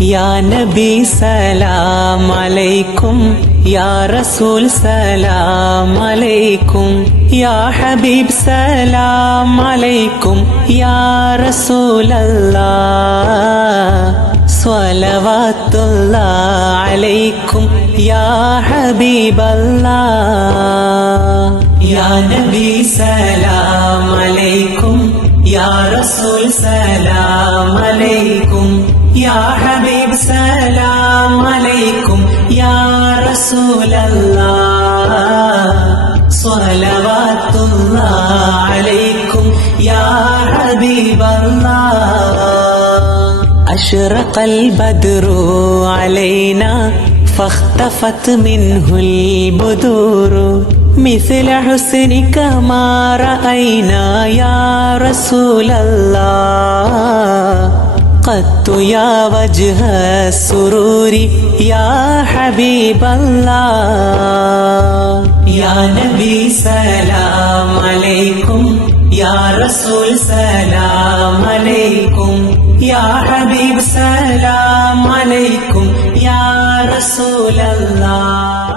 യാ നബി സലാം അലൈക്കും, യാ റസൂൽ സലാം അലൈക്കും, യാ ഹബീബ് സലാം അലൈക്കും, യാ റസൂലല്ലാഹ് സ്വലവാത്തുല്ലാഹ് അലൈക്കും യാ ഹബീബല്ലാഹ്. യാ നബി സലാം അലൈക്കും, യാ റസൂൽ സലാം അലൈക്കും, യാ ഹബീബ് സലാം അലൈക്കും, യാ റസൂലല്ലാഹ് സ്വലവാത്തുല്ലാഹ് അലൈക്കും യാ ഹബീബല്ലാഹ്. أشرق البدر علينا فاختفت منه البدور مثل حسنك ما رأينا يا رسول الله قط يا وجه السرور يا حبيب الله. يا نبي سلام عليكم، يا رسول سلام عليكم، يا حبيب سلام عليكم يا رسول الله.